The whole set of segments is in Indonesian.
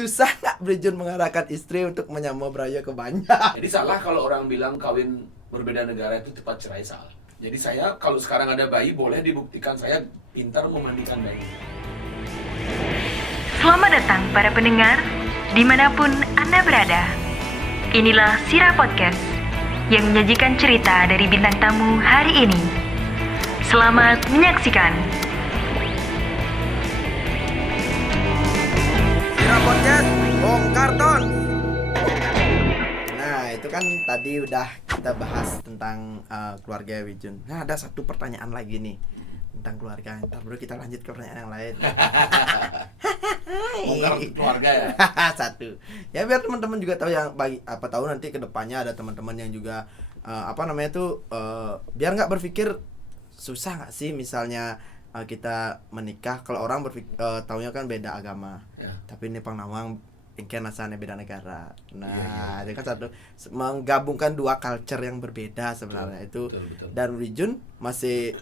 Susah nggak Brijun mengarahkan istri untuk menyambung beraya ke banyak? Jadi salah kalau orang bilang kawin berbeda negara itu cepat cerai, salah. Jadi saya kalau sekarang ada bayi boleh dibuktikan saya pintar memandikan bayi. Selamat datang para pendengar, dimanapun Anda berada. Inilah Sira Podcast yang menyajikan cerita dari bintang tamu hari ini. Selamat menyaksikan. Sira Podcast bongkar ton. Nah itu kan tadi udah kita bahas tentang keluarga Brijun. Nah ada satu pertanyaan lagi nih tentang keluarga. Ntar baru kita lanjut ke pertanyaan yang lain. Bongkar keluarga ya. Satu. Ya biar teman-teman juga tahu yang tahu nanti ke depannya ada teman-teman yang juga biar nggak berpikir susah nggak sih misalnya kita menikah kalau orang berpikir taunya kan beda agama. Ya. Tapi ini Pangnawang ingin asalnya beda negara. Nah, Iya. itu kan satu menggabungkan dua culture yang berbeda sebenarnya itu. Betul. Dan Brijun masih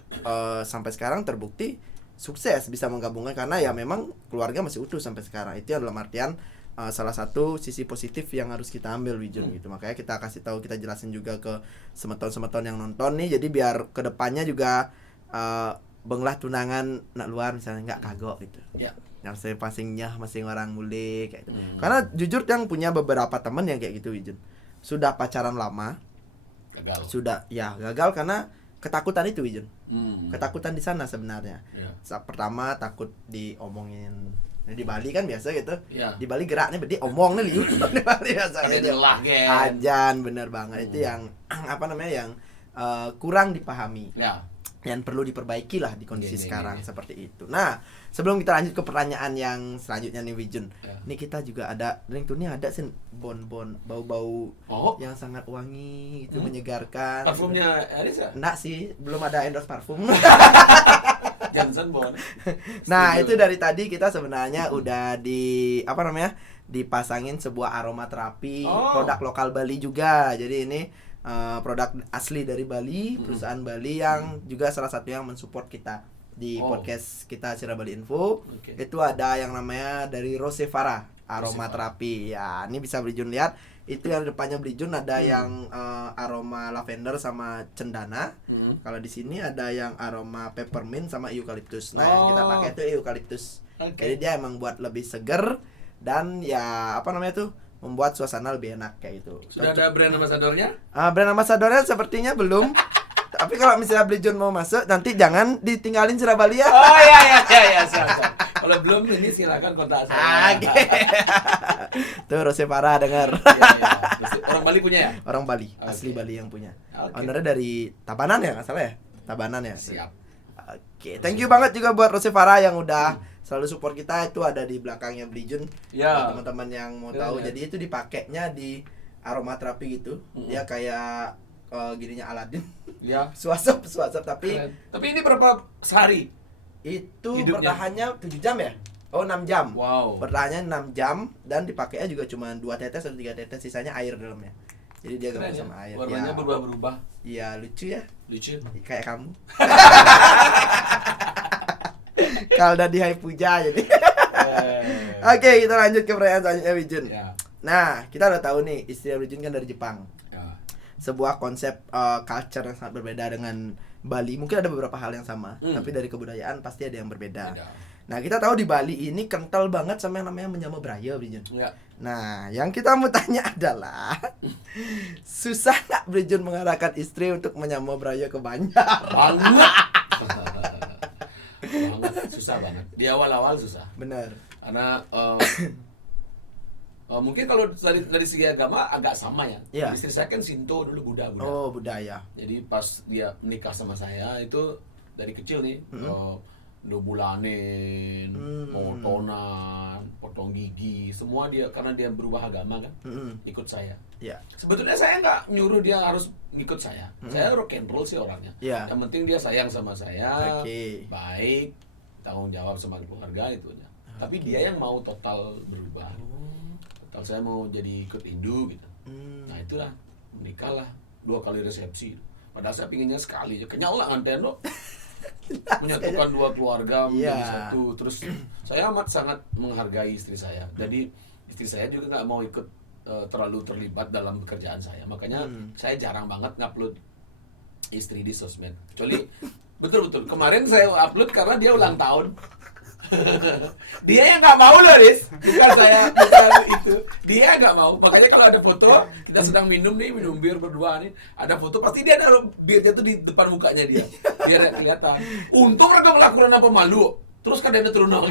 sampai sekarang terbukti sukses bisa menggabungkan karena ya memang keluarga masih utuh sampai sekarang. Itu dalam artian salah satu sisi positif yang harus kita ambil Brijun gitu. Makanya kita kasih tahu, kita jelasin juga ke semeton-semeton yang nonton nih. Jadi biar kedepannya juga benglah tunangan nak luar misalnya nggak kagok gitu. Ya. Yang saya pasingnya masing orang mulai kayak gitu. Karena jujur yang punya beberapa teman yang kayak gitu Brijun. Sudah pacaran lama, Gagal. sudah ya gagal karena ketakutan itu Brijun. Hmm. Ketakutan di sana sebenarnya. Ya. Pertama takut diomongin. Nah, di Bali kan biasa gitu. Ya. Di Bali geraknya berarti omong nih liu. Di Bali biasanya Ada dia nyelah, Gen. ajan bener banget. Itu yang yang kurang dipahami. Ya. Yang perlu diperbaiki lah di kondisi Iya. sekarang seperti itu. Nah, sebelum kita lanjut ke pertanyaan yang selanjutnya nih Brijun. Ya. Ini kita juga ada ringtone-nya ada sih bon-bon bau-bau Oh, yang sangat wangi itu menyegarkan. parfumnya Elisa. Enggak sih, belum ada endorse parfum. Johnson Bon. Nah, itu dari tadi kita sebenarnya udah dipasangin sebuah aromaterapi produk lokal Bali juga. Jadi ini produk asli dari Bali, perusahaan Bali yang juga salah satu yang mensupport kita di podcast kita Sira Bali Info. Oke. Itu ada yang namanya dari Rosevara aromaterapi. Ya, ini bisa Brijun lihat. Itu yang depannya Brijun ada yang aroma lavender sama cendana. Kalau di sini ada yang aroma peppermint sama eucalyptus. Nah, yang kita pakai itu eucalyptus. Oke. Jadi dia emang buat lebih seger dan ya membuat suasana lebih enak kayak gitu. Sudah ada brand ambassadornya? Brand ambassadornya sepertinya belum. Tapi kalau misalnya Brijun mau masuk, nanti jangan ditinggalin Surabaya ya. Oh iya, siap. Kalau belum ini silakan kontak saya. Oke. Tuh Rosevara dengar. Iya. Orang Bali punya ya? Orang Bali, Oke. asli Bali yang punya. Oke. Ownernya dari Tabanan ya, nggak salah ya? Tabanan ya. Siap. Oke, thank you banget juga buat Rosevara yang udah selalu support kita. Itu ada di belakangnya Brijun. Ya. Buat teman-teman yang mau Ya, tahu. ya. Jadi itu dipakainya di aromaterapi gitu. Dia kayak gininya Aladin. Ya. Suasep tapi Keren. Tapi ini berapa sehari? itu Hidupnya? bertahannya 7 jam ya? Oh 6 jam. Wow. Bertahannya 6 jam dan dipakainya juga cuma 2 tetes atau 3 tetes, sisanya air dalamnya. Jadi dia Keren gabung ya? sama air. Warnanya Ya. berubah-berubah. Iya lucu ya, Lucu. kayak kamu. Kalau udah di Hai Puja jadi. Oke, kita lanjut ke pertanyaan selanjutnya Brijun. Ya. Nah, kita udah tahu nih istri Brijun kan dari Jepang. Ya. Sebuah konsep culture yang sangat berbeda dengan Bali. Mungkin ada beberapa hal yang sama, tapi dari kebudayaan pasti ada yang berbeda. Beda. Nah, kita tahu di Bali ini kental banget sama yang namanya menyambut beraya, Brijun. Ya. Nah, yang kita mau tanya adalah susah nggak Brijun mengarahkan istri untuk menyambut beraya ke Banjar? Banget. Susah banget. Di awal-awal susah. Bener. Karena mungkin kalau dari segi agama agak sama ya. Iya. Istri saya kan Shinto dulu, Buddha. Oh, budaya. Jadi pas dia menikah sama saya itu dari kecil nih, 2 bulanin, motonan, potong gigi, semua dia karena dia berubah agama kan, ikut saya. Ya. Sebetulnya saya nggak nyuruh dia harus ngikut saya. Saya rock and roll sih orangnya. Iya. Yang penting dia sayang sama saya, Oke. baik, tanggung jawab sama keluarga itu aja. Tapi dia yang mau total berubah. Total saya mau jadi ikut Hindu gitu. Nah itulah menikah lah 2 kali resepsi. Padahal saya pinginnya sekali aja. Kenyal lah nganten lo. Menyatukan 2 keluarga menjadi Iya. satu. Terus saya amat sangat menghargai istri saya. Jadi istri saya juga nggak mau ikut terlalu terlibat dalam pekerjaan saya, makanya saya jarang banget ngupload istri di sosmed. Kecuali betul kemarin saya upload karena dia ulang tahun. Dia yang nggak mau loh, Riz. Bukan itu. Dia nggak mau. Makanya kalau ada foto kita sedang minum bir berdua nih, ada foto pasti dia naruh birnya tuh di depan mukanya dia, biar kelihatan. Untung mereka ngelakuin apa malu. Terus kan dia turun dong.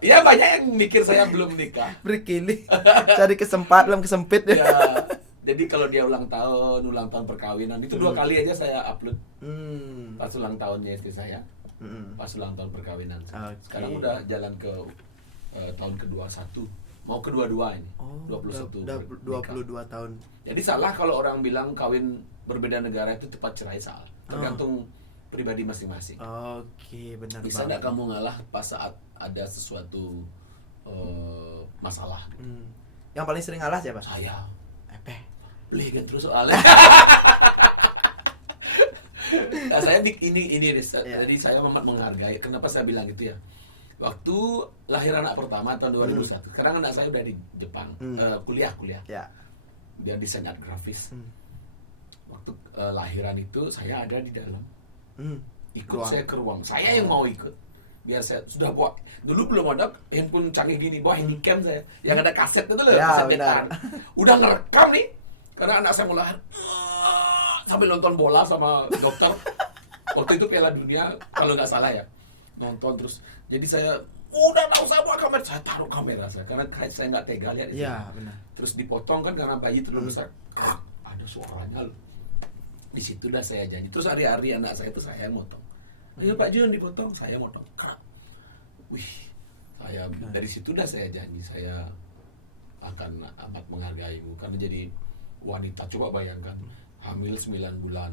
Ya banyak yang mikir saya belum nikah. Berkili. Cari kesempatan kesempit ya. Jadi kalau dia ulang tahun perkawinan itu 2 kali aja saya upload. Pas ulang tahunnya istri saya. Pas ulang tahun perkawinan. Okay. Sekarang udah jalan ke tahun ke-21. Mau ke-22 ini. 22 tahun. Jadi salah kalau orang bilang kawin berbeda negara itu tepat cerai, salah. Tergantung pribadi masing-masing. Oke, benar. Bisa nggak kamu ngalah pas saat ada sesuatu masalah? Yang paling sering ngalah siapa? Saya. Beli kan terus soalnya. Nah, saya ini jadi saya amat menghargai. Kenapa saya bilang gitu ya? Waktu lahir anak pertama tahun 2001. Sekarang anak saya udah di Jepang, kuliah. Ya. Dia desain art grafis. Waktu lahiran itu saya ada di dalam. Ikut Ruang. saya ke ruang. Saya yang mau ikut. Biar saya sudah bawa. Dulu belum ada handphone canggih gini, bawa handycam saya. Yang ada kaset itu loh, Ya, kaset benar. depan. Udah ngerekam nih. Karena anak saya mau lahir. Sambil nonton bola sama dokter. Waktu itu Piala Dunia kalau nggak salah ya. Nonton terus. Jadi saya udah nggak usah bawa kamera. Saya taruh kamera saya karena saya nggak tega lihat itu. Iya, benar. Terus dipotong kan karena bayi terlalu besar. Ada suaranya loh. Di situ dah saya janji. Terus hari-hari anak saya itu saya yang motong. Ayo Pak Jun dipotong, saya motong. Wih, saya dari situ dah saya janji saya akan amat menghargaimu karena jadi wanita. Coba bayangkan hamil 9 bulan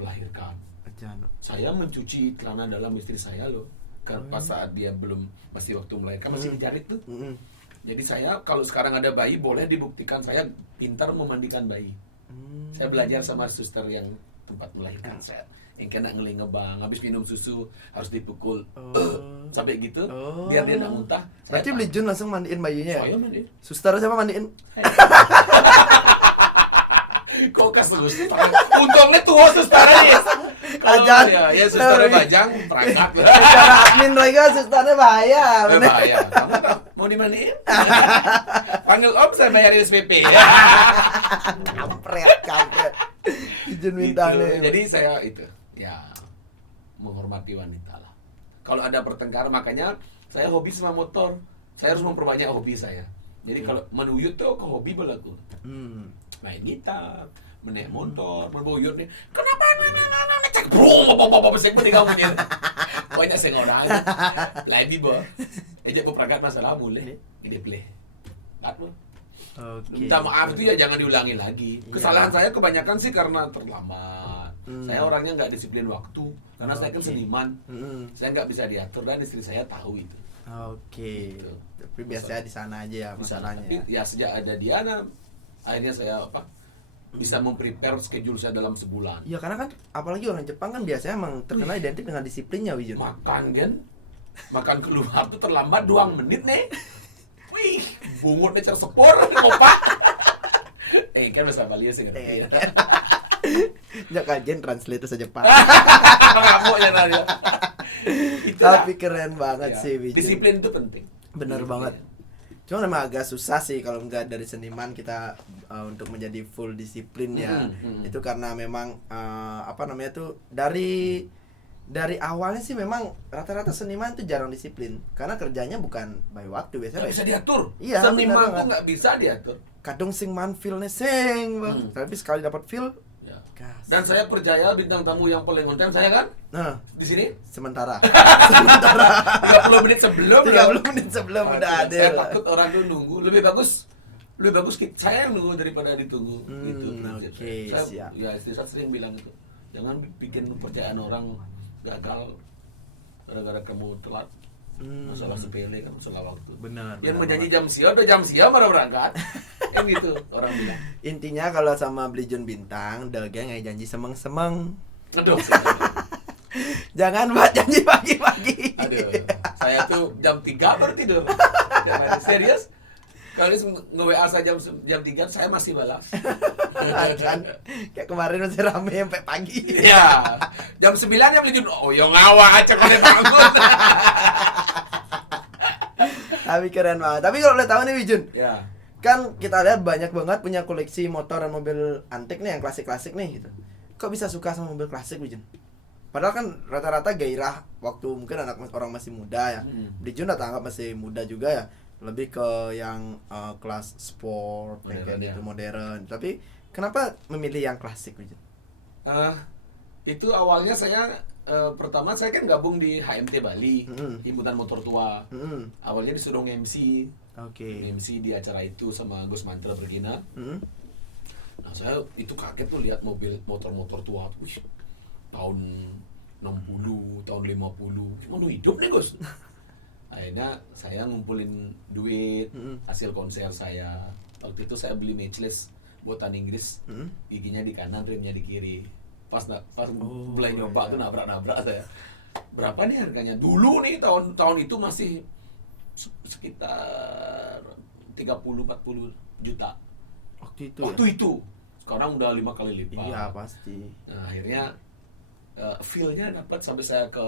melahirkan. Saya mencuci celana dalam istri saya loh. Pas saat dia belum masih waktu melahirkan masih dijarit tuh. Jadi saya kalau sekarang ada bayi boleh dibuktikan saya pintar memandikan bayi. Saya belajar sama suster yang tempat melahirkan saya. Yang kena ngelingebang, habis minum susu harus dipukul sampai gitu biar dia nggak muntah. Berarti beli Jun langsung mandiin bayinya ya? Saya mandiin. Suster siapa mandiin? Kok kasus suster? Untungnya tua susternya nih. Ajan. Ya susternya Bajang perangkat. Cara admin mereka susternya bahaya. Bener. Bahaya. Kamu mau dimandiin? Panggil Om saya bayarin SPP. Kampret. Izin minta Gitu. nih. Jadi saya itu ya menghormati wanita lah. Kalau ada pertengkaran makanya saya hobi sama motor. Saya harus memperbanyak hobi saya. Jadi kalau menuyut tuh ke hobi berlaku. Main gitar, menaik motor, berbuyut nih. Kenapa cek bro, apa sih mending kamu nih. Pokoknya saya ngorang. Lagi bo. Ejek berperangkat masalah mulai. Ini play. Kat bo. Oke. Minta maaf itu ya jangan diulangi lagi. Kesalahan saya kebanyakan sih karena terlambat. Saya orangnya nggak disiplin waktu karena saya kan seniman. Saya nggak bisa diatur dan istri saya tahu itu. Oke. Gitu. Tapi biasanya di sana aja ya masalahnya. Tapi ya sejak ada Diana akhirnya saya bisa memprepare schedule saya dalam sebulan. Iya karena kan apalagi orang Jepang kan biasanya emang terkenal identik dengan disiplinnya Wijun. Makan keluar tuh terlambat 2 menit nih. Wih, bungutnya cersepur, ngopak. Kan bahasa Bali sih ngerti ya. Ya kajian translate bahasa Jepang. Kamu ya Nadia. Tapi keren banget Ya, sih Wijun. disiplin itu penting. Bener banget. Cuma memang agak susah sih kalau nggak dari seniman kita untuk menjadi full disiplin ya. Itu karena memang apa namanya tuh dari awalnya sih memang rata-rata seniman tuh jarang disiplin karena kerjanya bukan by waktu biasanya. Nggak bisa diatur. Iya, Seniman bener tuh banget. nggak bisa diatur. Kadang sing man feel-nya sing bang. Tapi sekali dapat feel Ya. gas. Dan saya percaya bintang tamu yang paling on time saya kan Nah, di sini sementara 30 menit sebelum 30 menit sebelum udah ada. Saya takut orang tuh nunggu. Lebih bagus saya yang nunggu daripada ditunggu gitu. Oke, Saya siap. ya istri saya sering bilang itu. Jangan bikin kepercayaan orang gagal gara-gara kamu telat. Masalah sepele kan masalah waktu. Benar. Yang benar menjanji banget. jam siap udah jam siap baru berangkat. Kan gitu orang bilang. Intinya kalau sama beli Jun Bintang, Delga nggak janji semeng-semeng. Aduh. Jangan buat janji pagi-pagi. Aduh, saya tuh jam 3 baru tidur. Jangan serius. Kalau nge-WA saya jam 3 saya masih balas. Kan kayak kemarin masih rame sampai pagi. Iya. Jam 9 ya beli judul. Oh, yo ngawak aja kone bangun. Tapi keren banget. Tapi kalau boleh tahu nih Wijun, Ya. kan kita lihat banyak banget punya koleksi motor dan mobil antik nih yang klasik-klasik nih gitu. Kok bisa suka sama mobil klasik Wijun? Padahal kan rata-rata gairah waktu mungkin orang masih muda ya. Wijun rata anggap masih muda juga ya. Lebih ke yang kelas sport yang kayak Modern, gitu ya. modern. Tapi kenapa memilih yang klasik Wijun? Itu awalnya saya pertama saya kan gabung di HMT Bali, Himpunan Motor Tua. Awalnya disuruh MC, Oke. MC di acara itu sama Gus Mantra Bergina. Mm. Nah, saya itu kaget tuh lihat motor-motor tua. Wih, tahun 60, tahun 50. Mana hidup nih, Gus? Akhirnya saya ngumpulin duit hasil konser saya. Waktu itu saya beli matchless buatan Inggris. Giginya di kanan, remnya di kiri. Pas mulai nyoba tuh nabrak-nabrak saya. Berapa nih harganya? Dulu nih tahun itu masih sekitar 30-40 juta. Waktu itu. Waktu itu. Sekarang udah 5 kali lipat. Iya pasti. Nah, akhirnya feel-nya dapat sampai saya ke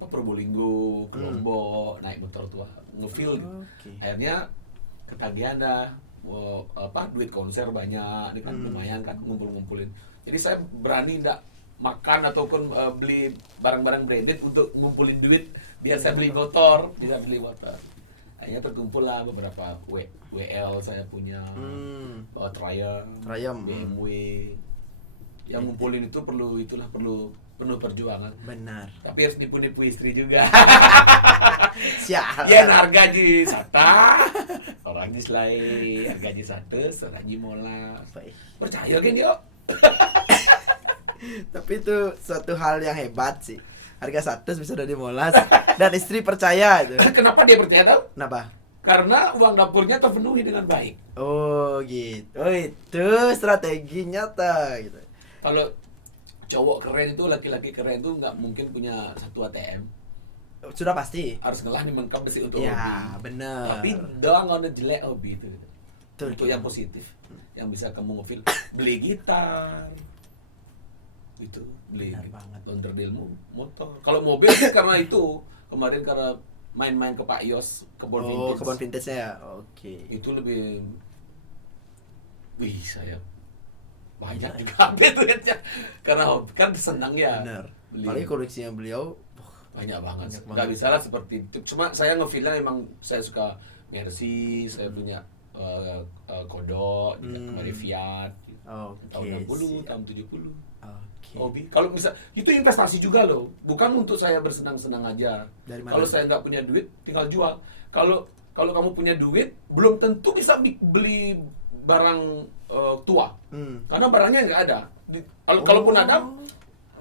Probolinggo, ke Lombok, naik motor tua, nge-feel. Oke. Akhirnya ketagihan dah. Duit konser banyak, ini kan lumayan kan ngumpulin. Jadi saya berani ndak makan ataupun beli barang-barang branded untuk ngumpulin duit biar saya beli motor, Akhirnya terkumpul lah beberapa WL saya punya, Triumph, BMW. Yang ngumpulin itu perlu penuh perjuangan. Benar. Tapi harus nipu-nipu istri juga. Sial. Ya harga di sata, orang di selai, harga di satu, orang di mola. Percaya kan yuk? Tapi itu suatu hal yang hebat sih. Harga 100 bisa udah dimolas dan istri percaya itu. Kenapa dia percaya tahu? Kenapa? Karena uang dapurnya terpenuhi dengan baik. Oh gitu. Oh itu strateginya ta gitu. Kalau cowok keren itu, laki-laki keren itu nggak mungkin punya satu ATM. Sudah pasti. Harus ngelah nih mengkap besi untuk Ya, hobi. bener. Tapi doang on jelek hobi itu. Betul, Untuk betul. yang positif, yang bisa kamu ngefeel, beli gitar, itu beli Benar banget. onderdilmu motor. Kalau mobil sih karena itu kemarin karena main-main ke Pak Yos kebun Oh, vintage. kebun vintage-nya ya. Oke. Itu lebih, saya banyak juga habis duitnya karena hobi kan senang ya. Bener. Beli. Apalagi koleksinya beliau Banyak banget. Banyak Nggak banget. bisa lah seperti itu. Cuma saya ngefeel emang saya suka Mercy, saya punya Kodok, kemarin Fiat. Oke, Tahun 60, siap. tahun 70. Oke. Hobi. Kalau bisa itu investasi juga loh. Bukan untuk saya bersenang-senang aja. Dari mana? Kalau saya nggak punya duit, tinggal jual. Kalau kamu punya duit, belum tentu bisa beli barang tua. Karena barangnya nggak ada. Kalaupun ada,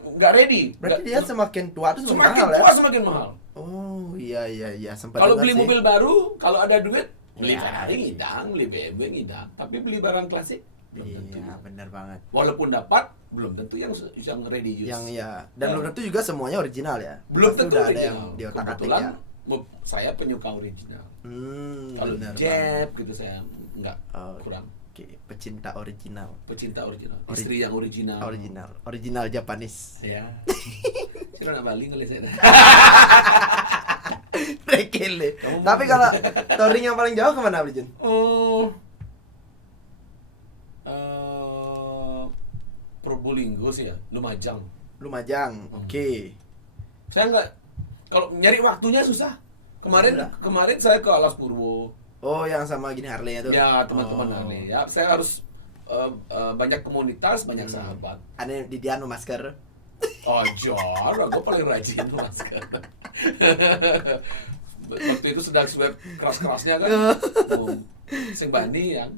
nggak ready. Berarti Nggak- dia semakin tua tuh semakin semakin mahal ya? tua semakin mahal. Oh iya sempat Kalau dengar beli sih. mobil baru, kalau ada duit, beli Ya. Ferrari ngidang, beli BMW ngidang. Tapi beli barang klasik belum tentu. Iya benar banget. Walaupun dapat, belum tentu yang ready use. Yang ya dan Ya. belum tentu juga semuanya original ya. Belum Pasti tentu udah ada original. yang diotak-atik Kebetulan ya. saya penyuka original. Kalau Benar Jeb gitu saya enggak Oh. kurang. Oke, pecinta original. Pecinta original. Istri yang original. Original Japanese. Ya. Sira nak Bali ngelihat saya. Rekele. Kamu- Tapi kalau touring yang paling jauh kemana Bli Jun? Oh. Probolinggo sih ya, Lumajang. Lumajang. Oke. Saya enggak, kalau nyari waktunya susah. Kemarin saya ke Alas Purwo. Oh, yang sama gini Harley itu. Ya, teman-teman Oh. Harley. Ya, saya harus banyak komunitas, banyak sahabat. Aneh di Dian masker. Ajar, aku paling rajin masker. Waktu itu sedang sweat keras-kerasnya kan. Sing Bani yang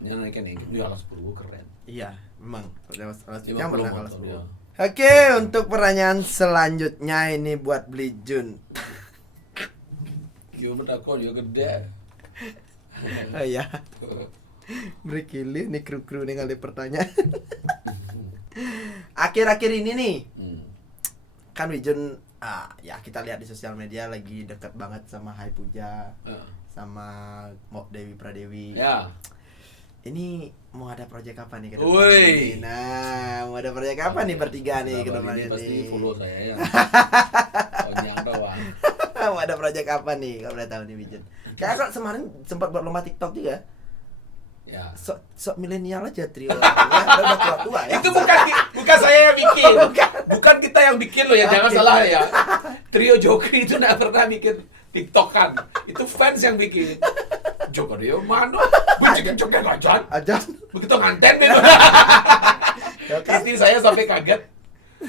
naikin di Alas Purwo keren. Iya, memang. Alas 50 yang pernah motor, Alas Purwo. ya. Oke, untuk pertanyaan selanjutnya ini buat Bli Jun. Gimana kok dia gede. Oh iya. Berkili nih kru-kru nih kali pertanyaan. Akhir-akhir ini nih, kan Wijun ya kita lihat di sosial media lagi dekat banget sama Hai Puja sama Mok Dewi Pradewi. Ya. Ini mau ada proyek apa nih ke depan? Woi. Nah, mau ada proyek apa nih bertiga nih ke depan ini? Pasti follow saya ya. Konyang doang. Mau ada proyek apa nih? Kalau udah tahu nih Wijun. Kayak kok kemarin sempat buat lomba TikTok juga. Ya. Sok milenial aja trio. Udah tua-tua ya. Itu bukan saya yang bikin. Bukan kita yang bikin loh ya, jangan salah ya. Trio Jokri itu nggak pernah bikin TikTok kan. Itu fans yang bikin. Joko dia mana? Bikin joget aja. Begitu nganten gitu. Istri saya sampai kaget.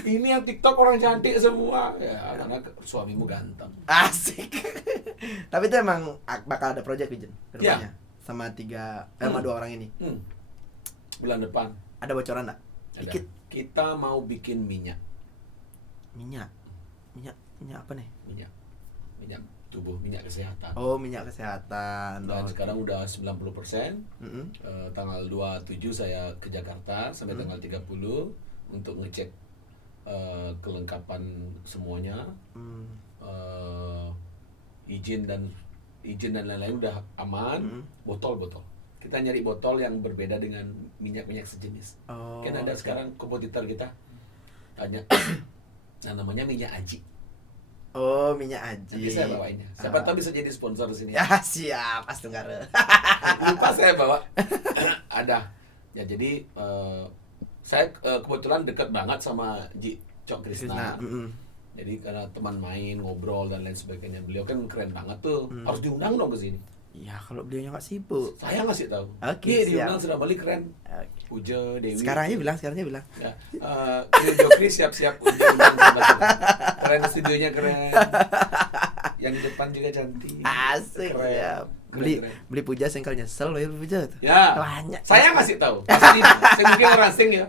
Ini yang TikTok orang cantik semua. Ya, karena suamimu ganteng. Asik. Tapi itu emang bakal ada project Wijun ke Ya. depannya. Sama sama 2 orang ini. Bulan depan Ada bocoran enggak? ada. Dikit. Kita mau bikin minyak Minyak apa nih? minyak tubuh, minyak kesehatan. Oh, minyak kesehatan. Dan Oh, sekarang udah 90%. Mm-mm. Tanggal 27 saya ke Jakarta sampai tanggal 30 untuk ngecek kelengkapan semuanya. Izin dan lain-lain udah aman. Botol-botol. Kita nyari botol yang berbeda dengan minyak-minyak sejenis. Oh, Kan ada oke. sekarang kompetitor kita tanya namanya minyak aji. Oh, minyak aji. Nanti saya bawainnya. Siapa tahu bisa jadi sponsor di sini. Ya, siap, Mas Tunggara. Lupa saya bawa. Ada. Ya jadi saya kebetulan dekat banget sama Ji Cok Krisna. Jadi karena teman main, ngobrol dan lain sebagainya. Beliau kan keren banget tuh. Harus diundang dong ke sini. Ya, kalau beliaunya nggak sibuk. Saya ngasih tahu. Oke, Iya, siap. diundang sudah balik keren. Oke. Puja Dewi. Sekarang aja bilang. Ya. Trio Jokri siap-siap diundang sama kita. Keren, studionya keren. Yang di depan juga cantik. Asik Keren. ya. Keren. Beli Puja sengkel nyesel loh ya beli Puja tuh. Ya. Banyak. Saya ngasih tahu. Pasti saya mungkin orang sing ya.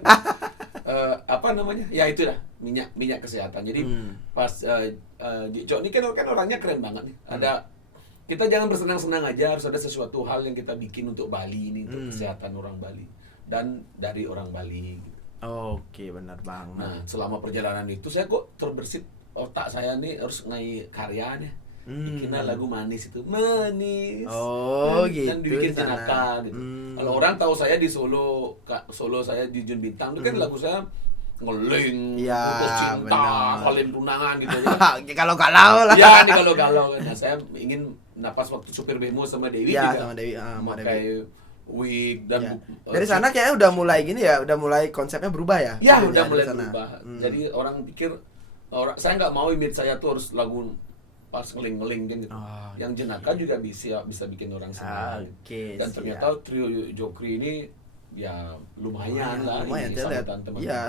Apa namanya? Ya itulah minyak kesehatan. Jadi pas Jok ini kan orangnya keren banget nih. Kita jangan bersenang-senang aja, harus ada sesuatu hal yang kita bikin untuk Bali ini, untuk kesehatan orang Bali dan dari orang Bali. Gitu. Oke, benar banget. Nah, selama perjalanan itu saya kok terbersit otak saya nih harus ngai karyanya. Bikin lagu manis itu, manis. Oh, gitu. Dan dibikin di sana. jenaka gitu. Kalau orang tahu saya di Solo, saya di Jun Bintang itu kan lagu saya ngeling, Iya, putus cinta, benar. kalian tunangan gitu ya. Kalau galau lah. Ya, ini kalau galau kan. Nah, saya ingin napas waktu supir bemo sama Dewi Ya, juga. sama Dewi, sama memakai wig dan Ya. Dari sana kayaknya udah mulai gini ya, udah mulai konsepnya berubah ya. ya Wijun udah dari mulai sana. berubah. Jadi orang pikir saya nggak mau image saya tuh harus lagu pas ngeling-ngeling gitu. Oh, Yang jenaka juga bisa bikin orang senang. Oke, Dan siap. ternyata trio Jokri ini ya lumayan lah lumayan ini saya lihat. sambutan teman. Iya,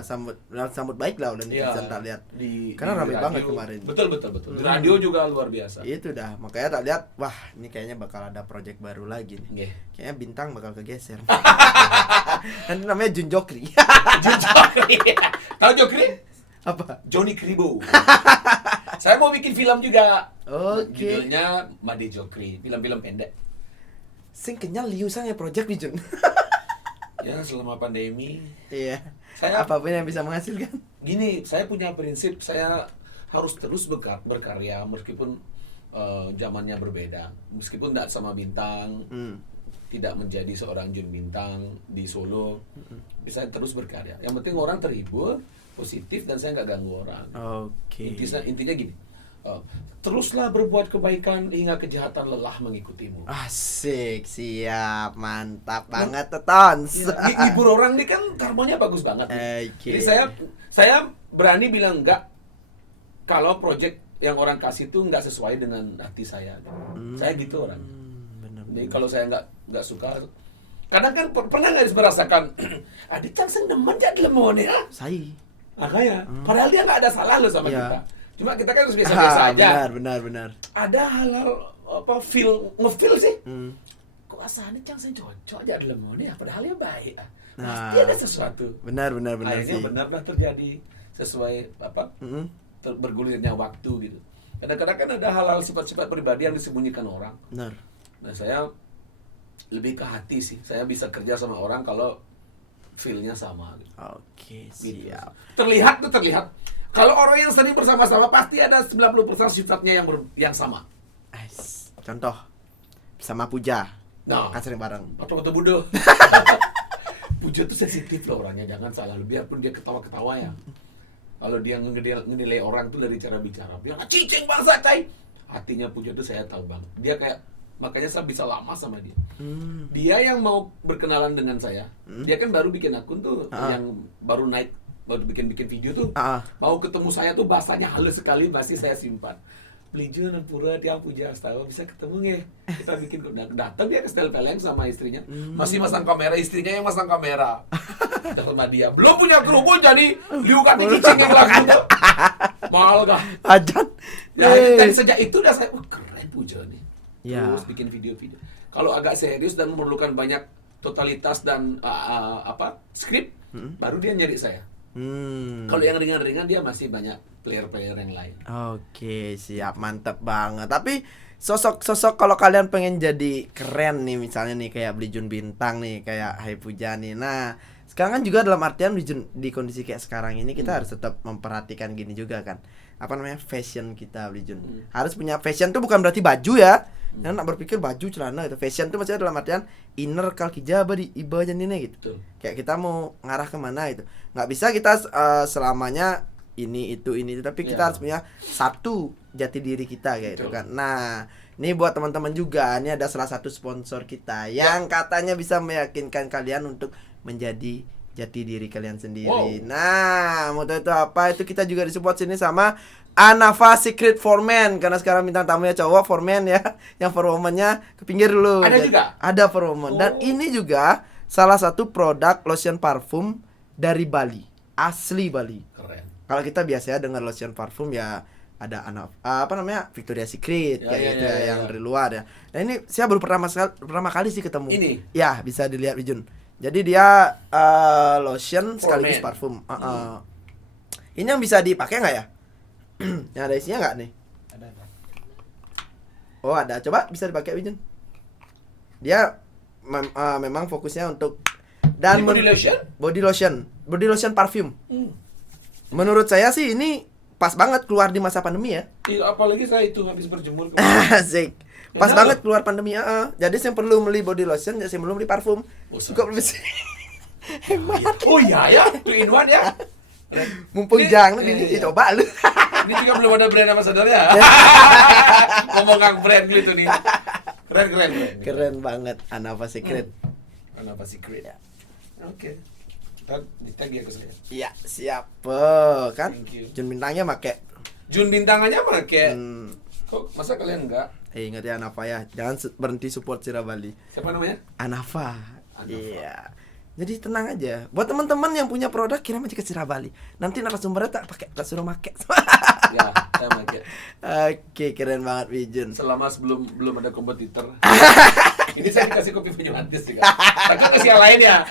sambut baik lah udah Iya, netizen tak lihat. di Karena rame radio. banget kemarin. Betul. Di radio juga luar biasa. Itu dah, makanya tak lihat, wah ini kayaknya bakal ada project baru lagi nih. Nggih. Kayaknya bintang bakal kegeser. Kan namanya Jun Jokri. Jokri. Tahu Jokri? Apa? Johnny Kribo. Saya mau bikin film juga. Oke. Judulnya Made Jokri, film-film pendek. Sing kenyal liusan ya project Wijun. Ya selama pandemi. Iya. Saya- Apapun yang bisa menghasilkan. Gini, saya punya prinsip saya harus terus berkarya meskipun zamannya berbeda. Meskipun tidak sama Bintang, tidak menjadi seorang Jun Bintang di Solo, bisa terus berkarya. Yang penting orang terhibur, positif dan saya nggak ganggu orang. Oke. Intinya gini, teruslah berbuat kebaikan hingga kejahatan lelah mengikutimu. Asik, siap, mantap banget tuh Tons. Hibur orang ini kan karmanya bagus banget. Oke. Jadi saya berani bilang enggak kalau project yang orang kasih itu enggak sesuai dengan hati saya. Saya gitu orang. Bener. Jadi kalau saya enggak suka, kadang kan pernah nggak merasakan ada cangseng demen jadi lemon ya. Sai. Makanya, padahal dia nggak ada salah loh sama Iya. kita. Cuma kita kan harus biasa-biasa aja. Benar. Ada hal-hal ngefeel sih. Hmm. Kok asalnya cangseng cocok jadi lemon ya, padahal dia baik. Nah. Pasti ada sesuatu. Benar Akhirnya sih. benar-benar terjadi sesuai bergulirnya waktu gitu. Kadang-kadang kan ada hal-hal sifat-sifat pribadi yang disembunyikan orang. Benar. Nah saya lebih ke hati sih. Saya bisa kerja sama orang kalau feel-nya sama. Gitu. Oke, Gitu. siap. Terlihat Kalau orang yang sering bersama-sama pasti ada 90% sifatnya yang sama. Contoh sama Puja. Nah, Kan sering bareng. atau Budo. Puja tuh sensitif loh orangnya, jangan salah. Biarpun dia ketawa-ketawa ya. Kalau dia ngenilai orang tuh dari cara bicara. Biar cicing bangsa, cai. Hatinya Puja tuh saya tahu bang. Dia kayak, makanya saya bisa lama sama dia. Dia yang mau berkenalan dengan saya. Dia kan baru bikin akun tuh, yang baru naik, baru bikin video tuh. Mau ketemu saya tuh bahasanya halus sekali, masih saya simpan. Belijun pura tiap Puja tahu bisa ketemu nggak? Kita bikin datang dia ke Stel Peleng sama istrinya. Masih masang kamera, istrinya yang masang kamera. Sama dia belum punya kerupuk jadi liukan cicing yang lagu tuh. Mahal kah? Ajan. Nah, dari sejak itu udah saya keren Puja nih. Ya. Terus bikin video-video. Kalau agak serius dan memerlukan banyak totalitas dan skrip, baru dia nyari saya. Kalau yang ringan-ringan dia masih banyak player-player yang lain. Oke, siap, mantap banget. Tapi sosok-sosok kalau kalian pengen jadi keren nih, misalnya nih kayak Belijun Bintang nih, kayak Hai Puja nih. Nah, sekarang kan juga dalam artian di kondisi kayak sekarang ini kita harus tetap memperhatikan gini juga kan. Apa namanya? Fashion kita, Belijun. Harus punya fashion tuh bukan berarti baju ya. Jangan nak berpikir baju celana gitu. Fashion tuh maksudnya dalam artian inner kalkijaba di iba ini gitu. Betul. Kayak kita mau ngarah kemana gitu. Nggak bisa kita selamanya ini itu tapi kita harus punya satu jati diri kita kayak gitu kan. Nah, ini buat teman-teman juga, ini ada salah satu sponsor kita yang katanya bisa meyakinkan kalian untuk menjadi jati diri kalian sendiri. Nah, moto itu apa? Itu kita juga disupport sini sama Anafa Secret for Men, karena sekarang bintang tamunya cowok, for men ya. Yang for woman-nya ke pinggir dulu. Ada juga? Ada for woman. Dan ini juga salah satu produk lotion parfum dari Bali, asli Bali. Keren. Kalau kita biasanya dengar lotion parfum ya ada Victoria's Secret kayak gitu ya, yang dari luar ya. Nah ini saya baru pertama kali sih ketemu. Ini? Ya bisa dilihat Wijun. Jadi dia lotion sekaligus parfum. Ini yang bisa dipakai nggak ya? Yang ada isinya nggak nih? Ada. Oh ada. Coba bisa dipakai Wijun. Dia memang fokusnya untuk dan body lotion? Body lotion parfum. Menurut saya sih ini pas banget keluar di masa pandemi ya. Iya, apalagi saya itu habis berjemur. Asik. Pas banget keluar pandemi Jadi saya perlu beli body lotion, saya perlu beli parfum. Cukup lebih hemat. Oh iya ya, 2 in 1 ya. Mumpung jangan ini coba lu. Ini juga belum ada brand ambassador ya. Ngomong brand gitu nih. Keren. Keren banget Anafa Secret. Anafa Secret ya. Oke. Ntar di-tag ya ke saya. Iya, siap. Kan? Jun Bintangnya make. Jun Bintangannya make. Kok masa kalian enggak? Ingat ya Anafa ya. Jangan berhenti support Sira Bali. Siapa namanya? Anafa. Iya. Jadi tenang aja. Buat teman-teman yang punya produk kirim aja ke Sira Bali. Nanti narasumbernya tak suruh make. Ya, saya make. Oke, keren banget Wijun. Selama belum ada kompetitor. Ini saya dikasih kopi penyumatis juga. Takut kasih yang lain ya.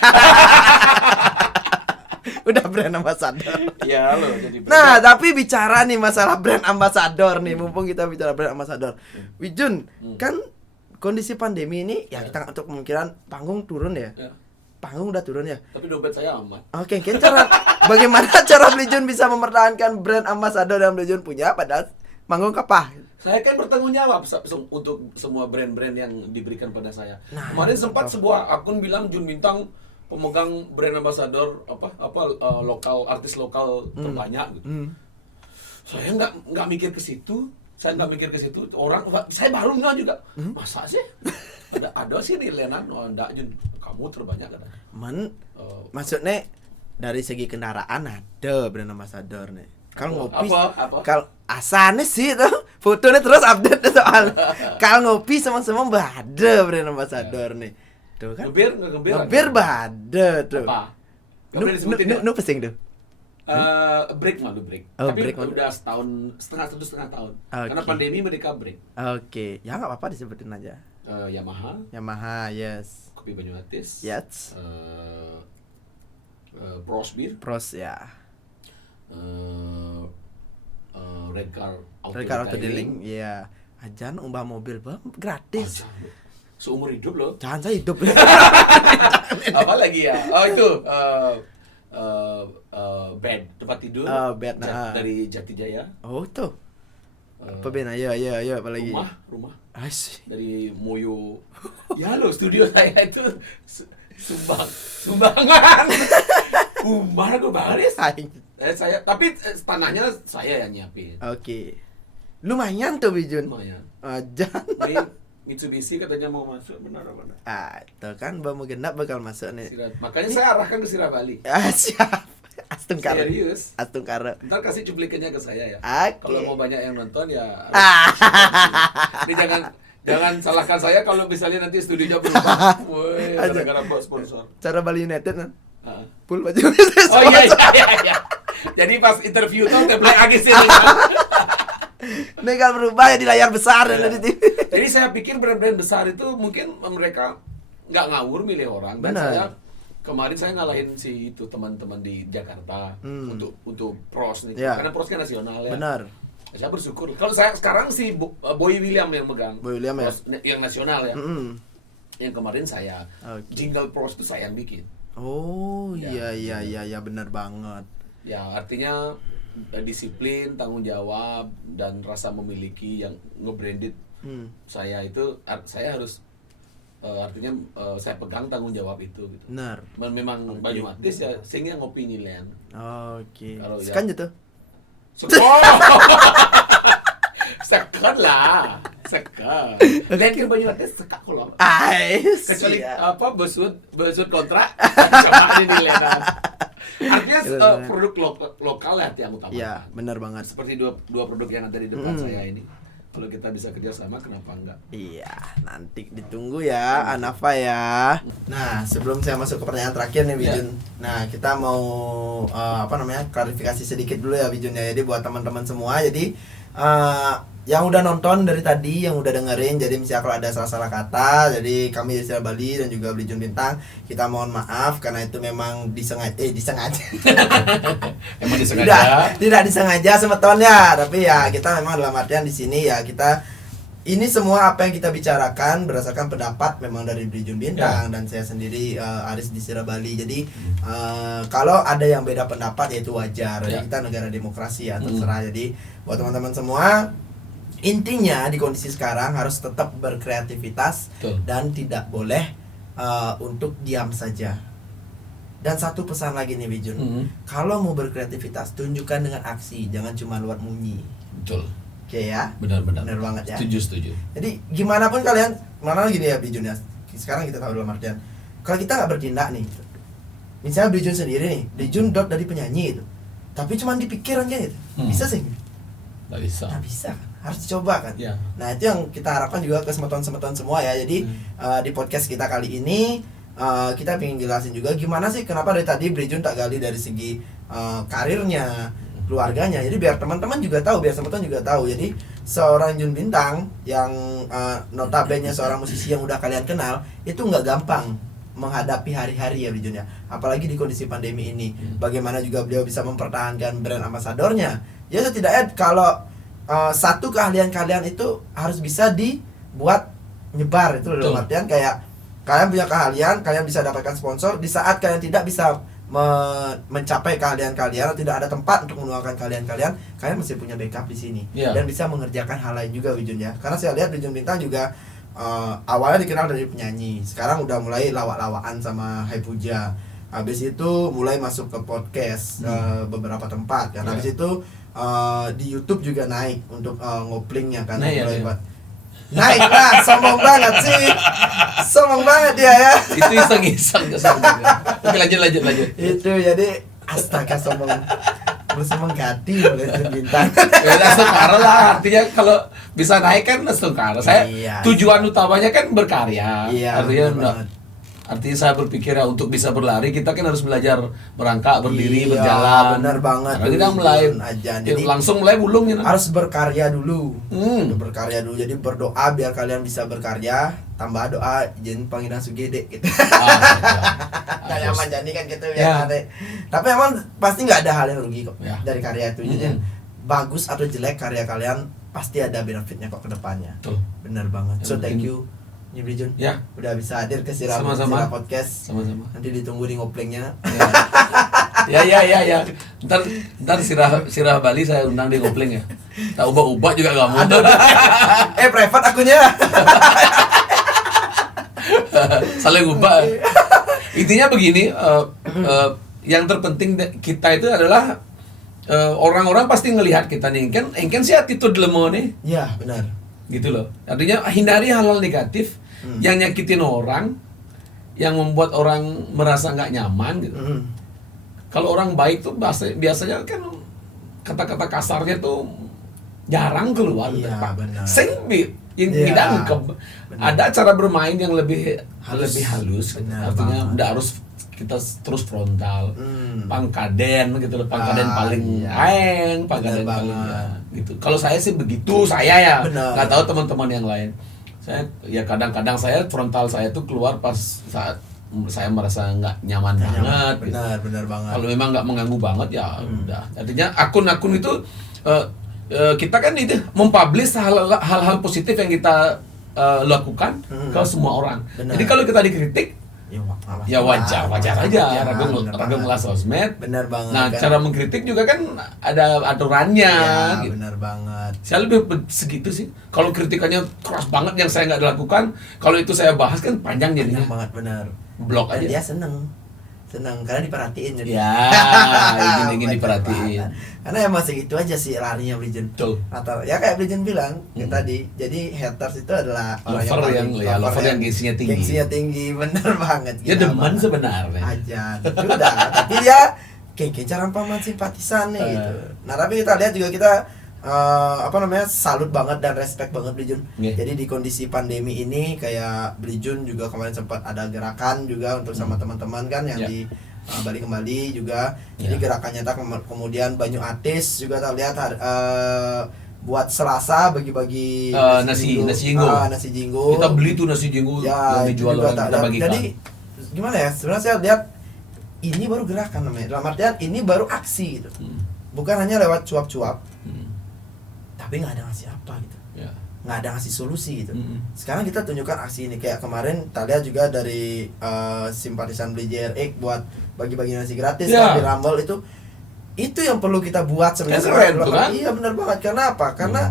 Udah brand ambassador. Ya lo jadi brand. Nah, tapi bicara nih masalah brand ambassador nih, mumpung kita bicara brand ambassador. Wijun, kan kondisi pandemi ini ya kita untuk kemungkinan panggung turun ya. Panggung udah turun ya. Tapi dompet saya aman. Oke, bagaimana cara Belijun bisa mempertahankan brand ambassador yang Belijun punya padahal manggung kapah? Saya kan bertanggung jawab untuk semua brand-brand yang diberikan pada saya. Kemarin sempat sebuah akun bilang Jun Bintang pemegang brand ambassador lokal, artis lokal terbanyak gitu. Saya nggak mikir ke situ. Orang saya baru nggak juga. Masa sih? Ada sih di Lenan. Oh, enggak Jun, kamu terbanyak kan. Maksudnya dari segi kendaraan ada brand ambassador nih. Kalau ngopi, kalau asane sih tuh fotonya terus update soal. Kalau ngopi sama-sama ada brand ambassador nih. Tuh kan. Ngebir bada tuh. Apa? Nggak disebutin ya? Nu pesing tuh. Break malu break. Oh, tapi break udah setengah tahun. Karena pandemi mereka break. Oke, ya nggak apa-apa disebutin aja. Yamaha, yes. Kopi Banyumatis, yes. Pros ya. Red Car Auto Dealing, iya. Ajan umbah mobil bang gratis. Seumur hidup loh. Jangan saya hidup. Apa lagi ya? Oh itu bed, tempat tidur. Bed, nah. Dari Jati Jaya. Oh tuh. Apa Ben? Ayo apalagi? Rumah. Asik. Dari Moyo. Ya lo, studio saya itu sumbangan. Umar gue baris. Saya tapi tanahnya saya yang nyiapin. Oke. Lumayan tuh Bijun. Lumayan. Aja. Ini Mitsubishi katanya mau masuk, benar. Itu kan Bamu Genap bakal masuk nih. Makanya saya arahkan ke Sirabali. Siap. Astungkara. Serius. Astungkara. Ntar kasih cuplikannya ke saya ya. Oke. Kalau mau banyak yang nonton ya. Ini jangan salahkan saya kalau misalnya nanti studionya berubah. Woi, gara-gara sponsor. Cara Bali United kan. Full baju. Oh iya. Jadi pas interview tuh template agis ini. Ini kan berubah ya di layar besar ya di TV. Jadi saya pikir brand-brand besar itu mungkin mereka nggak ngawur milih orang. Dan Benar. kemarin saya ngalahin si itu teman-teman di Jakarta untuk pros nih. Ya. Karena pros kan nasional ya. Benar. Saya bersyukur. Kalau saya sekarang si Boy William yang megang. Boy William ya. Pros, yang nasional ya. Yang kemarin saya. Oke. Jingle pros itu saya yang bikin. Oh Ya, iya benar banget. Ya artinya disiplin, tanggung jawab dan rasa memiliki yang nge-branded saya itu saya harus artinya saya pegang tanggung jawab itu gitu. Benar. Memang Banyumatis ya sehingga ngopi Nilen. Oke. Kalau ya- Sekan gitu. Sekat lah. Lekir Banyumatis sekak kalau. Kecuali Siap. apa besut kontrak coba ini Nilen. Artinya produk lokal ya yang utama. Ya, benar banget. Seperti dua produk yang ada di depan saya ini. Kalau kita bisa kerjasama, kenapa enggak? Iya, nanti ditunggu ya, Anafa ya. Nah, sebelum saya masuk ke pertanyaan terakhir nih, Bijun. Nah, kita mau klarifikasi sedikit dulu ya, Bijun ya. Jadi buat teman-teman semua, jadi yang udah nonton dari tadi, yang udah dengerin, jadi misalnya kalau ada salah-salah kata, jadi kami dari Sirabali dan juga Bijun Bintang, kita mohon maaf karena itu memang disengaja. Emang disengaja? Tidak disengaja sebetulnya, tapi ya kita memang dalam artian di sini ya kita ini semua apa yang kita bicarakan berdasarkan pendapat memang dari Bijun Bintang dan saya sendiri Aris di Sirabali. Jadi kalau ada yang beda pendapat ya itu wajar. Ya. Kita negara demokrasi ya terserah. Jadi buat teman-teman semua, intinya di kondisi sekarang harus tetap berkreativitas dan tidak boleh untuk diam saja. Dan satu pesan lagi nih Bijun, kalau mau berkreativitas tunjukkan dengan aksi, jangan cuma lewat munyi. Betul. Oke ya. Benar banget ya. Setuju. Jadi gimana pun kalian, mana gini ya Bijun ya. Sekarang kita tahu dalam artian, kalau kita nggak bertindak nih, misalnya Bijun sendiri nih, Bijun dari penyanyi itu, tapi cuma dipikiran kan gitu, bisa sih? Nggak bisa. Nggak bisa, harus dicoba kan. Ya. Nah itu yang kita harapkan juga ke semeton-semeton semua ya. Jadi di podcast kita kali ini kita pengen jelasin juga gimana sih kenapa dari tadi Bijun tak gali dari segi karirnya, keluarganya. Jadi biar teman-teman juga tahu, biar teman-teman juga tahu. Jadi seorang Jun Bintang yang notabene seorang musisi yang udah kalian kenal itu nggak gampang menghadapi hari-hari ya Bijun ya. Apalagi di kondisi pandemi ini. Bagaimana juga beliau bisa mempertahankan brand ambasadornya. Ya setidaknya kalau satu keahlian kalian itu harus bisa dibuat nyebar itu dalam artian kayak kalian punya keahlian, kalian bisa dapatkan sponsor di saat kalian tidak bisa mencapai keahlian kalian, tidak ada tempat untuk menuangkan kalian masih punya backup di sini dan bisa mengerjakan hal lain juga Bijun ya. Karena saya lihat Bijun Bintang juga awalnya dikenal dari penyanyi, sekarang udah mulai lawak-lawakan sama Hai Puja. Habis itu mulai masuk ke podcast beberapa tempat kan. Habis itu di YouTube juga naik untuk ngoplingnya kan. Naik lah, sombong banget sih. Sombong banget dia ya. Itu iseng-iseng. Oke, lanjut. Itu jadi astaga sombong. Bersombong gati oleh Bintang. Ya setengkara lah, artinya kalau bisa naik kan setengkara. Saya tujuan utamanya kan berkarya. Artinya saya berpikir ya untuk bisa berlari kita kan harus belajar merangkak, berdiri, berjalan. Benar banget. Karena kita mulai jadi langsung mulai bulung gitu. Harus berkarya dulu. Berkarya dulu. Jadi berdoa biar kalian bisa berkarya. Tambah doa izin panggilan Sugede gitu. Kayak Manjani kan gitu ya. Tapi emang pasti nggak ada hal yang rugi kok dari karya itu. Jadi bagus atau jelek karya kalian pasti ada benefitnya kok ke depannya. Benar banget. So thank you Bijun, udah bisa hadir ke Sira Podcast. Sama-sama. Nanti ditunggu di ngoplengnya. Ya. Ntar sirah Bali saya undang di kopling ya. Tak ubah-ubah juga nggak mau. Private akunnya. Saling ubah. Intinya begini, yang terpenting kita itu adalah orang-orang pasti ngelihat kita nih kan si attitude lemah nih. Ya, benar. Gitu loh. Artinya hindari hal-hal negatif yang nyakitin orang, yang membuat orang merasa nggak nyaman gitu. Kalau orang baik tuh biasanya kan kata-kata kasarnya tuh jarang keluar. Iya, benar. Sengit, yang Iya, tidak benar. ada cara bermain yang lebih halus. Benar Artinya banget. tidak harus kita terus frontal. Pangkaden gitu loh, pangkaden Ah, paling iya. aeng, pangkaden Benar paling banget. ya, gitu. Kalau saya sih begitu, saya ya. Benar. Nggak tahu teman-teman yang lain. Saya ya kadang-kadang saya frontal saya tuh keluar pas saat saya merasa nggak nyaman banget. Gitu. Benar banget. Kalau memang nggak mengganggu banget ya udah. Artinya akun-akun itu kita kan itu mempublish hal-hal positif yang kita lakukan ke semua orang. Benar. Jadi kalau kita dikritik ya wajar aja. Benar Ragam kelas sosmed. Benar banget. Nah, kan? cara mengkritik juga kan ada aturannya. Ya, Gitu. benar banget. Saya lebih segitu sih. Kalau kritikannya keras banget yang saya nggak dilakukan, kalau itu saya bahas kan panjang jadinya. Benar banget, benar. Blok Dan aja. dia seneng karena diperhatiin jadi. Ya, ingin Benar diperhatiin. banget. Karena emang segitu aja sih larinya Blijen. Betul. Ya kayak Blijen bilang tadi. Jadi haters itu adalah orang Lover yang lover yang gengsinya tinggi. Gengsinya tinggi, bener banget. Dia gila demen banget. sebenarnya. Aja, sudah. Tapi dia cara paman simpatisan nih gitu. Nah, tapi kita lihat juga kita salut banget dan respect banget Blijen. Yeah. Jadi di kondisi pandemi ini kayak Blijen juga kemarin sempat ada gerakan juga untuk sama teman-teman kan yang Yeah. di Bali Kembali juga. Jadi Yeah. gerakannya kemudian banyak artis juga tak lihat buat Selasa bagi-bagi nasi jinggo. Nasi jinggo. Kita beli tuh nasi jinggo Ya, yang itu dijual juga orang kita bagikan. Jadi gimana ya? Sebenarnya saya lihat ini baru gerakan namanya. Dalam artian ini baru aksi gitu. Bukan hanya lewat cuap-cuap, tapi nggak ada ngasih apa gitu. Ya. Nggak ada ngasih solusi gitu. Mm-mm. Sekarang kita tunjukkan aksi ini kayak kemarin kita lihat juga dari simpatisan Beli JRX buat bagi-bagi nasi gratis Ya. kan di Rumble itu yang perlu kita buat sebenarnya. Keren tuh kan? Iya benar banget. Karena apa? Karena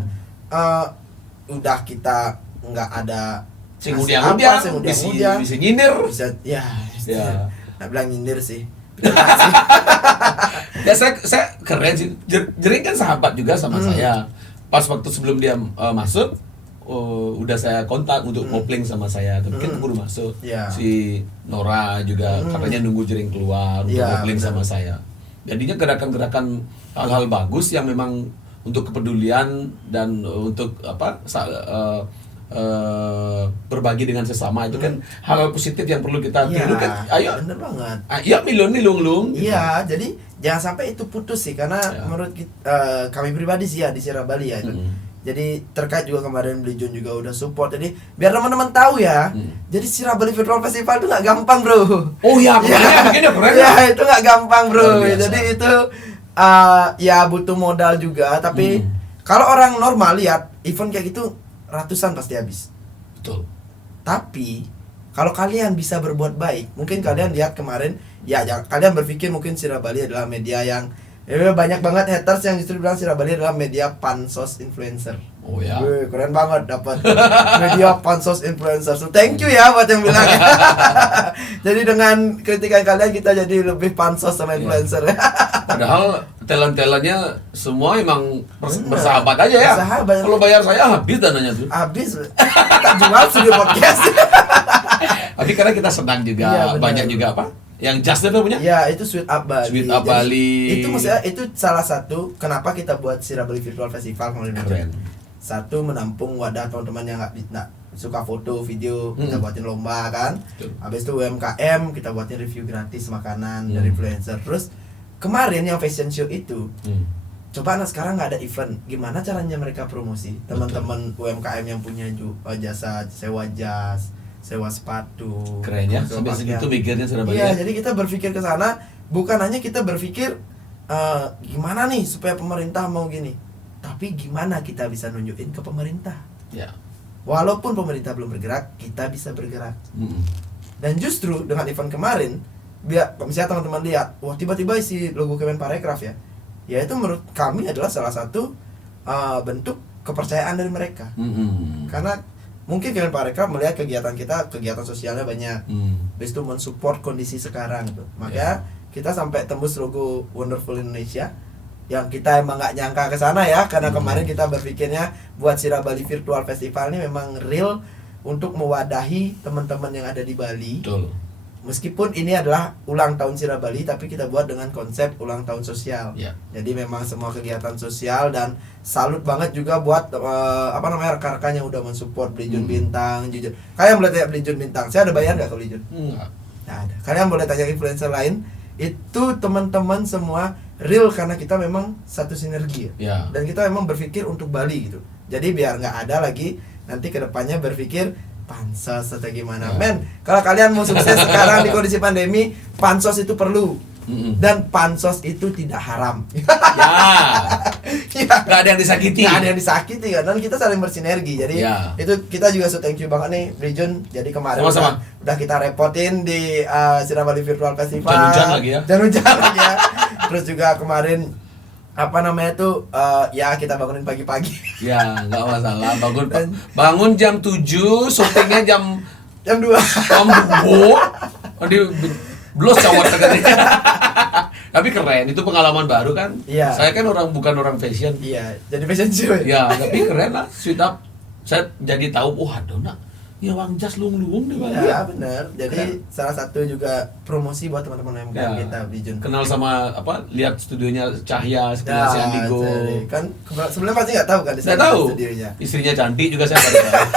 udah kita nggak ada Sing ngasih udiang-udiang, apa, sing udiang-udiang. bisa nyindir. Bisa ya. Ya. Nah, bilang nyindir sih. Ya saya keren sih. Jering kan sahabat juga sama saya. Pas waktu sebelum dia masuk, udah saya kontak untuk kopling sama saya. Tapi kan keburu masuk. Ya. Si Nora juga katanya nunggu Jering keluar untuk Ya, kopling benar. sama saya. Jadinya gerakan-gerakan hal-hal bagus yang memang untuk kepedulian dan untuk berbagi dengan sesama itu kan hal positif yang perlu kita tiru kan. Ayo, bener banget. ayo milung. Iya, jadi jangan sampai itu putus sih karena Ya. menurut kami pribadi sih ya di Sierra Bali ya. Jadi terkait juga kemarin Blijen juga udah support. Jadi biar teman-teman tahu ya. Jadi Sierra Bali Virtual Festival itu nggak gampang, Bro. Oh ya, bikinnya keren. Ya, itu nggak gampang, Bro. Luar biasa. Jadi itu ya butuh modal juga, tapi kalau orang normal lihat event kayak gitu ratusan pasti habis. Betul. Tapi kalau kalian bisa berbuat baik, mungkin kalian lihat kemarin, kalian berpikir mungkin Sierra Bali adalah media yang banyak banget haters yang justru bilang Sierra Bali adalah media pansos influencer. Oh ya. Wih, keren banget dapat media pansos influencer. So thank you ya buat yang bilang. Jadi dengan kritikan kalian kita jadi lebih pansos sama influencer. Padahal talent-talentnya semua emang Bener. bersahabat aja ya. Bersahabat. Kalau bayar saya habis dananya tuh. Habis kita jual studio podcast. Tapi karena kita senang juga, Iya, benar. banyak juga apa? Yang Just Never punya? Ya, itu Sweet Up Bali. Sweet Up Jadi, Bali. Itu maksudnya itu salah satu kenapa kita buat Sierra Bali Virtual Festival kemarin. Keren. Satu menampung wadah teman-teman yang nggak suka foto, video, kita buatin lomba kan. Betul. Habis itu UMKM kita buatin review gratis makanan dari influencer. Terus kemarin yang fashion show itu coba sekarang nggak ada event, gimana caranya mereka promosi? Teman-teman UMKM yang punya jasa sewa jas, sewa sepatu, Keren ya, sewa sampai pakaian. segitu mikirnya sudah banyak. Iya, jadi kita berpikir ke sana, bukan hanya kita berpikir gimana nih supaya pemerintah mau gini, tapi gimana kita bisa nunjukin ke pemerintah. Ya. Walaupun pemerintah belum bergerak, kita bisa bergerak. Dan justru dengan event kemarin, biar misalnya teman-teman lihat, wah tiba-tiba isi logo Kemenparekraf ya. Ya itu menurut kami adalah salah satu bentuk kepercayaan dari mereka. Karena mungkin Kemenparekraf melihat kegiatan kita, kegiatan sosialnya banyak. Habis itu mensupport kondisi sekarang tuh. Makanya kita sampai tembus logo Wonderful Indonesia yang kita emang nggak nyangka ke sana ya, karena kemarin kita berpikirnya buat Sira Bali Virtual Festival ini memang real untuk mewadahi teman-teman yang ada di Bali. Betul. Meskipun ini adalah ulang tahun Sira Bali, tapi kita buat dengan konsep ulang tahun sosial. Jadi memang semua kegiatan sosial, dan salut banget juga buat rekan-rekan yang udah mensupport Belijun Bintang, jujur. Kalian boleh tanya Belijun Bintang, saya ada bayar nggak ke Belijun? Nggak ada. Kalian boleh tanya influencer lain, itu teman-teman semua real karena kita memang satu sinergi ya. Dan kita memang berpikir untuk Bali gitu. Jadi biar nggak ada lagi nanti kedepannya berpikir pansos atau gimana. Men, kalau kalian mau sukses sekarang di kondisi pandemi, pansos itu perlu. Dan pansos itu tidak haram. Nggak ada yang disakiti. Nggak ada yang disakiti kan, dan kita saling bersinergi. Jadi itu kita juga thank you banget nih Belijun. Jadi kemarin udah kita repotin di Sira Bali Virtual Festival. Hujan lagi ya. Terus juga kemarin ya kita bangunin pagi-pagi. Ya, nggak masalah. Bangun jam 7, syutingnya jam 2. Blos cawat katanya. Tapi keren, itu pengalaman baru kan. Iya. Saya kan bukan orang fashion. Iya, jadi fashion show. Ya, tapi keren lah. Sweet up. Saya jadi tahu, Dona, ya Wang Jas luung-luung di Bali. Ya, benar. Jadi keren. Salah satu juga promosi buat teman-teman UMKM kita Belijun. Kenal sama lihat studionya Cahya, sekolah si Andigo. Kan sebelumnya pasti nggak tahu kan di sana studionya. Istrinya cantik juga saya baru tahu.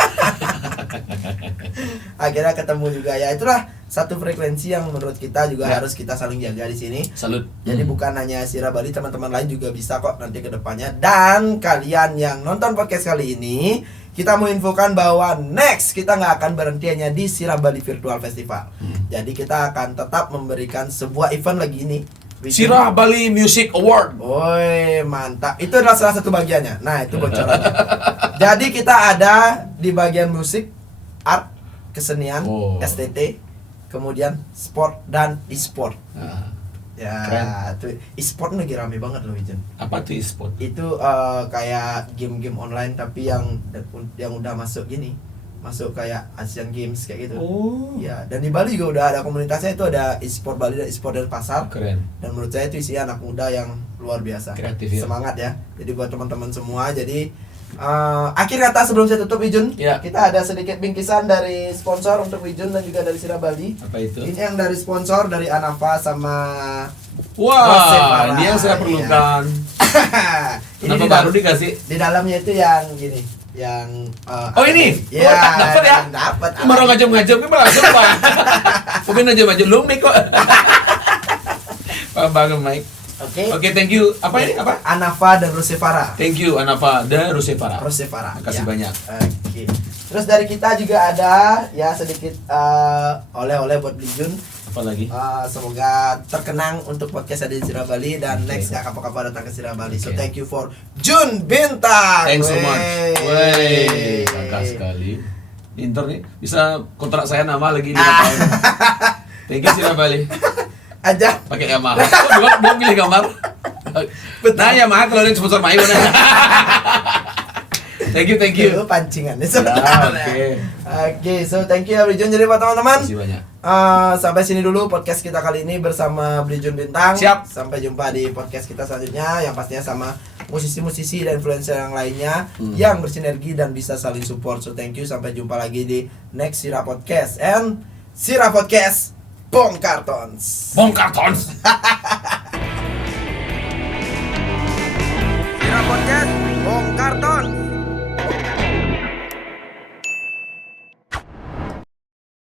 Akhirnya ketemu juga ya, itulah satu frekuensi yang menurut kita juga harus kita saling jaga di sini. Salut. Jadi bukan hanya Sira Bali, teman-teman lain juga bisa kok nanti ke depannya. Dan kalian yang nonton podcast kali ini, kita mau infokan bahwa next kita nggak akan berhenti hanya di Sira Bali Virtual Festival. Jadi kita akan tetap memberikan sebuah event lagi ini. Sira Bali Music Award. Woi, mantap. Itu adalah salah satu bagiannya. Nah, itu bocorannya. Jadi kita ada di bagian musik, art, kesenian, STT, kemudian sport dan e-sport. Ya, tuh e-sport lagi rame banget loh, Wijen. Apa tuh e-sport? Itu kayak game-game online tapi yang udah masuk gini. Masuk kayak Asian Games kayak gitu. Ya, dan di Bali juga udah ada komunitasnya, itu ada e-sport Bali dan e-sport Denpasar. Keren. Dan menurut saya itu isinya anak muda yang luar biasa. Kreatif ya. Semangat ya. Jadi buat teman-teman semua, jadi akhir kata sebelum saya tutup Wijun, kita ada sedikit bingkisan dari sponsor untuk Wijun dan juga dari Sira Bali. Apa itu? Ini yang dari sponsor dari Anafa sama Wah, ini yang saya perlukan. Ini Kenapa baru dikasih? Di dalamnya itu yang gini, yang ini? Ya, dapat ya? Dapat. Kemarin ngajam-ngajam ini langsung Pak. Mungkin ngajam-ngajam lu Mike kok. Pak bangun Mike. Oke, thank you. Apa ini? Apa? Anafa dan Rusevara. Thank you Anafa dan Rusevara. Makasih banyak. Oke. Terus dari kita juga ada ya sedikit oleh-oleh buat Belijun. Apa lagi? Semoga terkenang untuk podcast ada di Sira Bali, dan next ya kapan-kapan datang ke Sira Bali. So thank you for Jun Bintang. Thanks so much. Wey, kakak sekali. Pinter nih, bisa kontrak saya nama lagi 5 tahun. Thank you Sira Bali. Aja pakai Yamaha. Dua pilih gambar. Nah, Yamaha kalau ada sponsor main mana? Thank you. Itu pancingannya. Oke, so thank you Belijun. Jadi buat teman-teman, terima kasih banyak. Sampai sini dulu podcast kita kali ini bersama Belijun Bintang. Siap. Sampai jumpa di podcast kita selanjutnya, yang pastinya sama musisi-musisi dan influencer yang lainnya yang bersinergi dan bisa saling support. So thank you, sampai jumpa lagi di next Sira Podcast and Sira Podcast Bongkar Tons.